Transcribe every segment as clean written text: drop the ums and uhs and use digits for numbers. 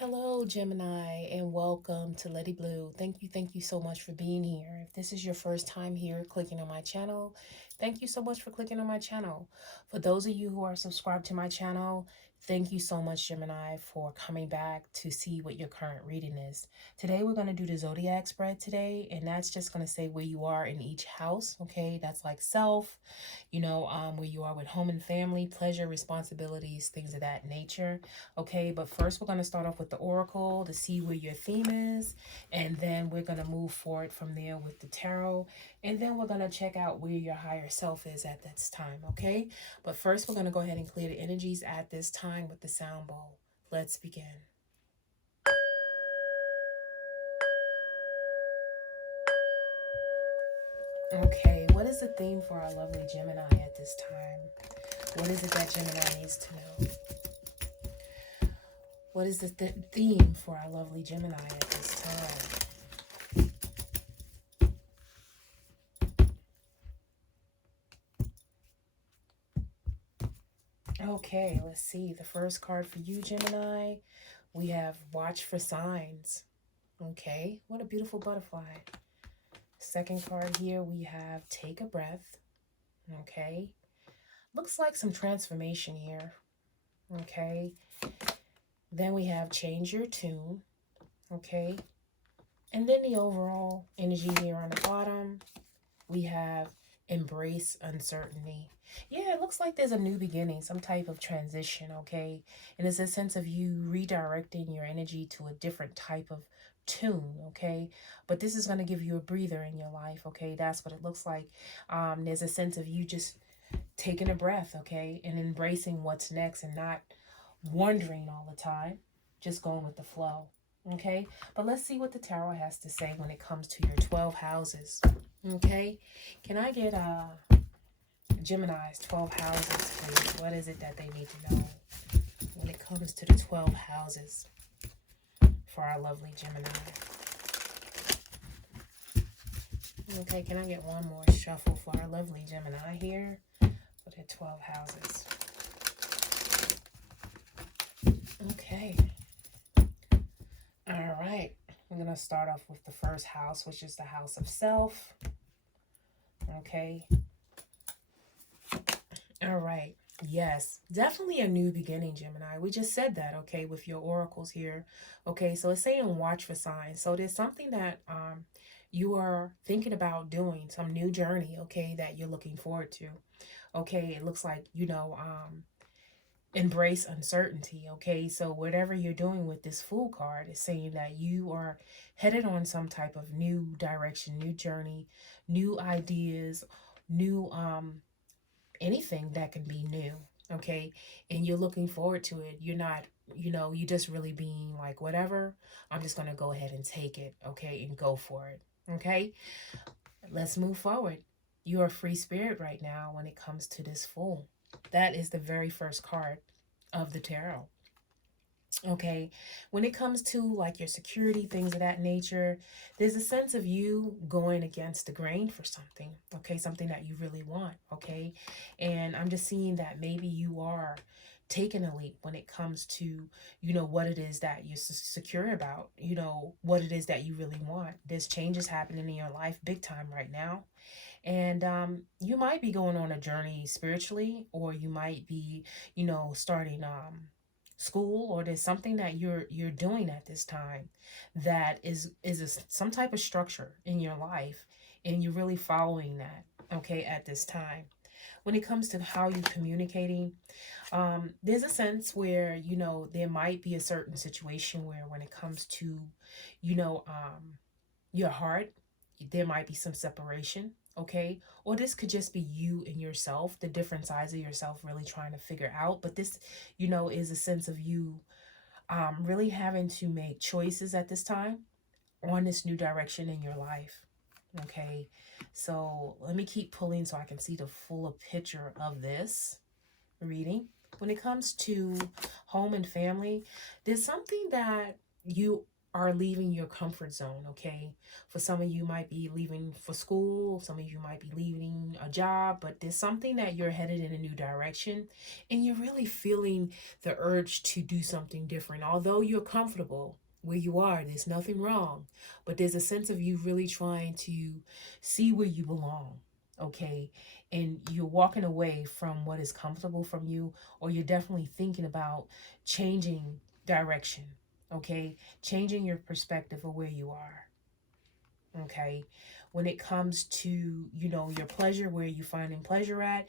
Hello, Gemini, and welcome to Letiblu. Thank you so much for being here. If this is your first time here clicking on my channel, thank you so much for clicking on my channel. For those of you who are subscribed to my channel, thank you so much, Gemini, for coming back to see what your current reading is. Today, we're going to do the zodiac spread today, and that's just going to say where you are in each house, okay? That's like self, where you are with home and family, pleasure, responsibilities, things of that nature. Okay, but first we're going to start off with the oracle to see where your theme is, and then we're going to move forward from there with the tarot, and then we're going to check out where your higher self is at this time. Okay, but first we're going to go ahead and clear the energies at this time with the sound bowl. Let's begin. Okay, what is the theme for our lovely Gemini at this time? What is it that Gemini needs to know? What is the theme for our lovely Gemini at this time? Okay, let's see. The first card for you, Gemini, we have Watch for Signs. Okay, what a beautiful butterfly. Second card here, we have Take a Breath. Okay, looks like some transformation here. Okay, then we have Change Your Tune. Okay, and then the overall energy here on the bottom, we have Embrace Uncertainty. Yeah, it looks like there's a new beginning, some type of transition, okay? And it's a sense of you redirecting your energy to a different type of tune, okay? But this is going to give you a breather in your life, okay? That's what it looks like. There's a sense of you just taking a breath, okay? And embracing what's next and not wondering all the time, just going with the flow, okay? But let's see what the tarot has to say when it comes to your 12 houses. Okay, can I get Gemini's 12 houses, please? What is it that they need to know when it comes to the 12 houses for our lovely Gemini? Okay, can I get one more shuffle for our lovely Gemini here for the 12 houses? Okay. All right. I'm going to start off with the first house, which is the house of self. Okay. All right. Yes, definitely a new beginning, Gemini. We just said that, okay, with your oracles here. Okay, so it's saying watch for signs. So there's something that you are thinking about doing, some new journey, okay, that you're looking forward to. Okay, it looks like, embrace uncertainty. Okay, so whatever you're doing with this Fool card is saying that you are headed on some type of new direction, new journey, new ideas, new anything that can be new. Okay, and you're looking forward to it. You're not, you just really being like, whatever, I'm just going to go ahead and take it. Okay, and go for it. Okay, let's move forward. You're a free spirit right now when it comes to this Fool. That is the very first card of the tarot. Okay, when it comes to like your security, things of that nature, there's a sense of you going against the grain for something. Okay, something that you really want. Okay, and I'm just seeing that maybe you are taking a leap when it comes to, what it is that you're secure about, what it is that you really want. There's changes happening in your life big time right now. And you might be going on a journey spiritually, or you might be, starting school, or there's something that you're doing at this time that is some type of structure in your life, and you're really following that, okay, at this time. When it comes to how you're communicating, there's a sense where, there might be a certain situation where when it comes to, your heart, there might be some separation, okay? Or this could just be you and yourself, the different sides of yourself really trying to figure out. But this, is a sense of you really having to make choices at this time on this new direction in your life, okay? So let me keep pulling so I can see the fuller picture of this reading. When it comes to home and family, there's something that you are leaving your comfort zone, okay? For some of you might be leaving for school, some of you might be leaving a job, but there's something that you're headed in a new direction and you're really feeling the urge to do something different. Although you're comfortable where you are, there's nothing wrong, but there's a sense of you really trying to see where you belong, okay? And you're walking away from what is comfortable from you, or you're definitely thinking about changing direction, okay? Changing your perspective of where you are, okay? When it comes to, your pleasure, where you finding pleasure at,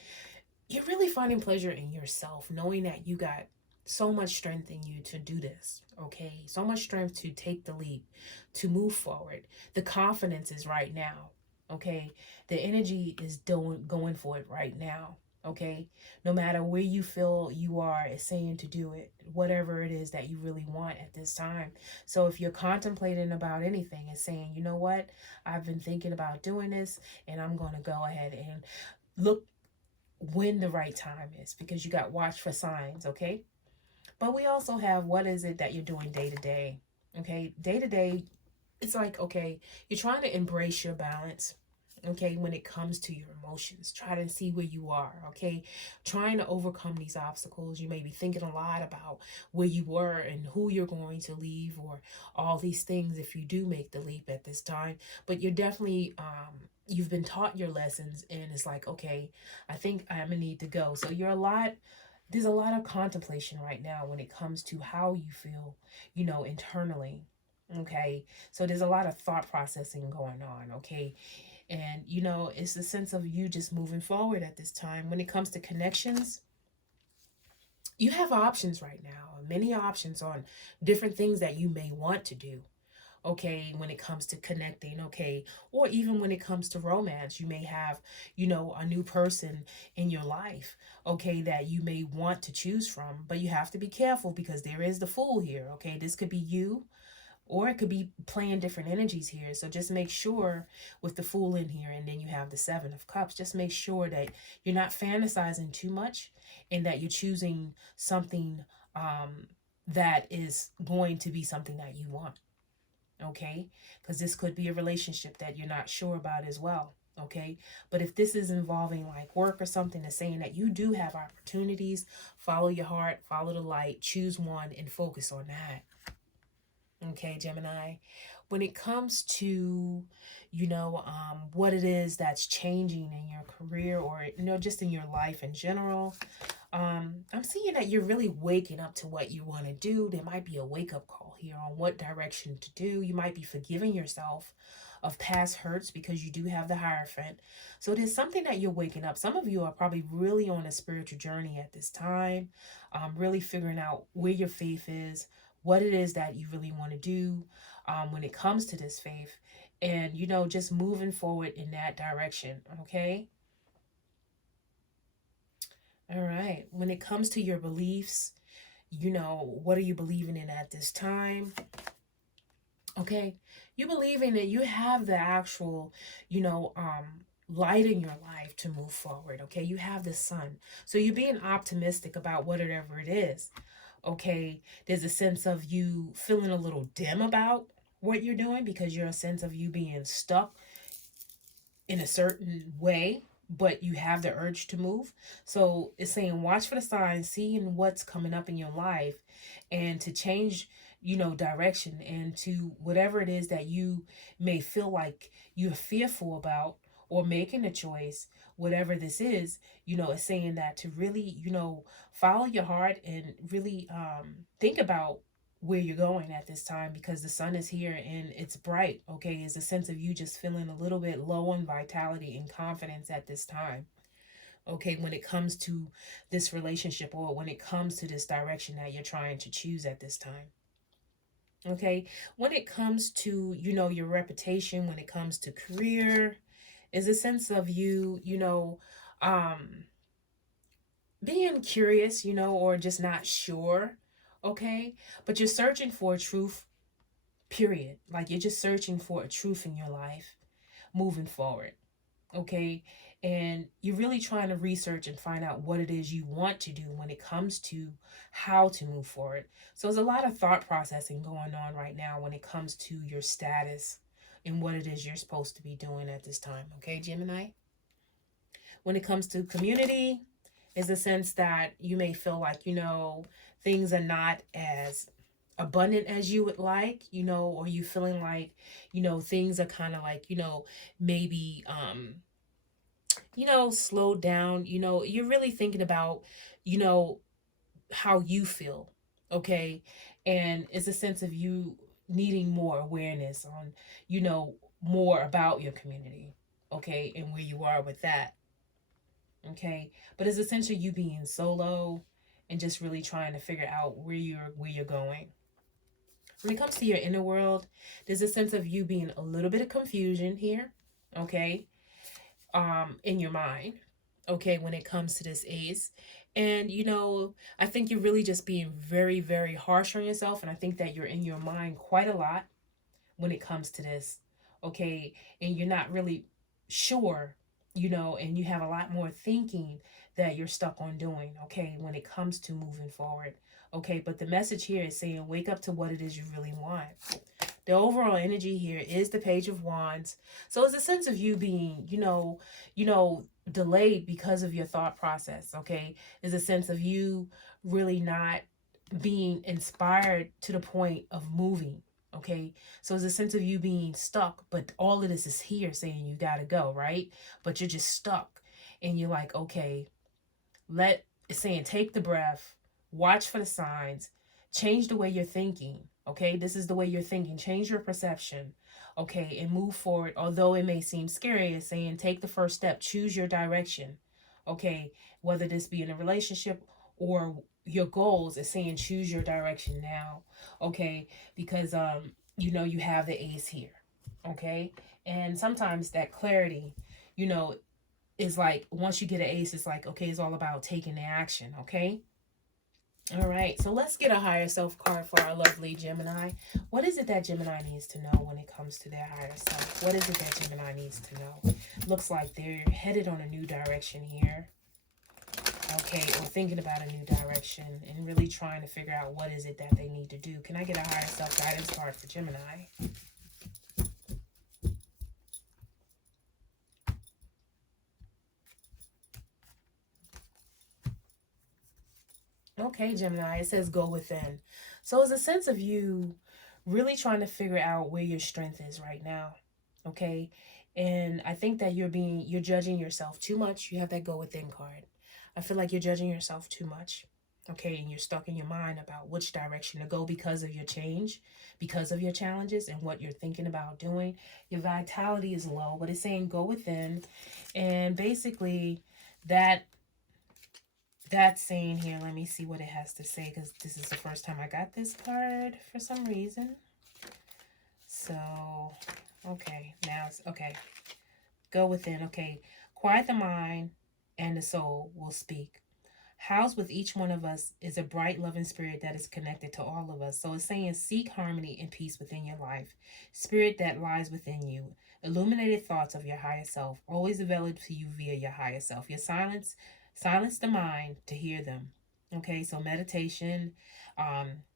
you're really finding pleasure in yourself, knowing that you got so much strength in you to do this, okay? So much strength to take the leap, to move forward. The confidence is right now, okay? The energy is going for it right now, okay? No matter where you feel you are, it's saying to do it, whatever it is that you really want at this time. So if you're contemplating about anything, it's saying, you know what? I've been thinking about doing this, and I'm going to go ahead and look when the right time is, because you got watch for signs, okay? But we also have, what is it that you're doing day to day, okay? Day to day, it's like, okay, you're trying to embrace your balance, okay? When it comes to your emotions, try to see where you are, okay? Trying to overcome these obstacles. You may be thinking a lot about where you were and who you're going to leave, or all these things if you do make the leap at this time. But you're definitely you've been taught your lessons, and it's like, okay, I think I'm gonna need to go. So there's a lot of contemplation right now when it comes to how you feel, internally, okay? So there's a lot of thought processing going on, okay? And, it's a sense of you just moving forward at this time. When it comes to connections, you have options right now, many options on different things that you may want to do, okay? When it comes to connecting, okay? Or even when it comes to romance, you may have, a new person in your life, okay, that you may want to choose from. But you have to be careful, because there is the Fool here, okay? This could be you, or it could be playing different energies here. So just make sure, with the Fool in here, and then you have the Seven of Cups, just make sure that you're not fantasizing too much, and that you're choosing something that is going to be something that you want, okay? Because this could be a relationship that you're not sure about as well, okay? But if this is involving like work or something, that's saying that you do have opportunities. Follow your heart, follow the light, choose one, and focus on that. Okay, Gemini. When it comes to, what it is that's changing in your career, or, just in your life in general, I'm seeing that you're really waking up to what you want to do. There might be a wake-up call here on what direction to do. You might be forgiving yourself of past hurts, because you do have the Hierophant. So there's something that you're waking up. Some of you are probably really on a spiritual journey at this time, really figuring out where your faith is, what it is that you really want to do when it comes to this faith, and, just moving forward in that direction, okay? All right. When it comes to your beliefs, what are you believing in at this time? Okay. You believing that you have the actual, light in your life to move forward. Okay. You have the sun. So you're being optimistic about whatever it is. Okay. There's a sense of you feeling a little dim about what you're doing, because you're a sense of you being stuck in a certain way, but you have the urge to move. So it's saying, watch for the signs, seeing what's coming up in your life, and to change, direction, and to whatever it is that you may feel like you're fearful about, or making a choice, whatever this is, it's saying that to really, follow your heart, and really think about where you're going at this time, because the sun is here and it's bright, okay? It's a sense of you just feeling a little bit low on vitality and confidence at this time, okay? When it comes to this relationship, or when it comes to this direction that you're trying to choose at this time, okay? When it comes to, your reputation, when it comes to career, is a sense of you, being curious, or just not sure, okay? But you're searching for a truth, period. Like, you're just searching for a truth in your life moving forward, okay? And you're really trying to research and find out what it is you want to do when it comes to how to move forward. So there's a lot of thought processing going on right now when it comes to your status and what it is you're supposed to be doing at this time. Okay, Gemini? When it comes to community, is a sense that you may feel like, things are not as abundant as you would like, or you feeling like, things are kind of like, maybe, slowed down. You're really thinking about, you know, how you feel. Okay. And it's a sense of you needing more awareness on, more about your community. Okay. And where you are with that. Okay. But it's essentially you being solo and just really trying to figure out where you're going. When it comes to your inner world, there's a sense of you being a little bit of confusion here. Okay. In your mind. Okay. When it comes to this ace. And, I think you're really just being very, very harsh on yourself. And I think that you're in your mind quite a lot when it comes to this. Okay. And you're not really sure, and you have a lot more thinking that you're stuck on doing. Okay. When it comes to moving forward. Okay. But the message here is saying, wake up to what it is you really want. The overall energy here is the Page of Wands. So it's a sense of you being, delayed because of your thought process, okay? There's a sense of you really not being inspired to the point of moving, okay? So it's a sense of you being stuck, but all of this is here saying you got to go, right? But you're just stuck. And you're like, okay, it's saying take the breath, watch for the signs, change the way you're thinking. Okay, this is the way you're thinking. Change your perception. Okay, and move forward. Although it may seem scary, it's saying take the first step, choose your direction. Okay, whether this be in a relationship or your goals, it's saying choose your direction now. Okay, because you have the ace here. Okay, and sometimes that clarity, is like once you get an ace, it's like okay, it's all about taking the action. Okay. All right, so let's get a higher self card for our lovely Gemini. What is it that Gemini needs to know when it comes to their higher self? What is it that Gemini needs to know? Looks like they're headed on a new direction here. Okay, or thinking about a new direction and really trying to figure out what is it that they need to do. Can I get a higher self guidance card for Gemini? Okay, Gemini, it says go within. So it's a sense of you really trying to figure out where your strength is right now. Okay. And I think that you're judging yourself too much. You have that go within card. I feel like you're judging yourself too much. Okay. And you're stuck in your mind about which direction to go because of your change, because of your challenges and what you're thinking about doing. Your vitality is low, but it's saying go within. And basically that's saying here, let me see what it has to say because this is the first time I got this card for some reason. So, okay, now it's okay. Go within, okay. Quiet the mind and the soul will speak. Housed with each one of us is a bright, loving spirit that is connected to all of us. So it's saying seek harmony and peace within your life. Spirit that lies within you. Illuminated thoughts of your higher self, always available to you via your higher self. Your silence the mind to hear them. Okay, so meditation,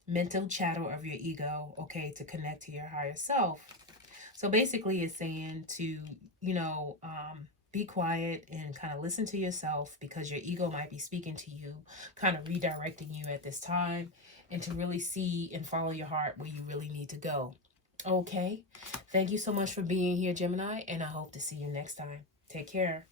mental chatter of your ego, okay, to connect to your higher self. So basically it's saying to, be quiet and kind of listen to yourself because your ego might be speaking to you, kind of redirecting you at this time, and to really see and follow your heart where you really need to go. Okay, thank you so much for being here, Gemini, and I hope to see you next time. Take care.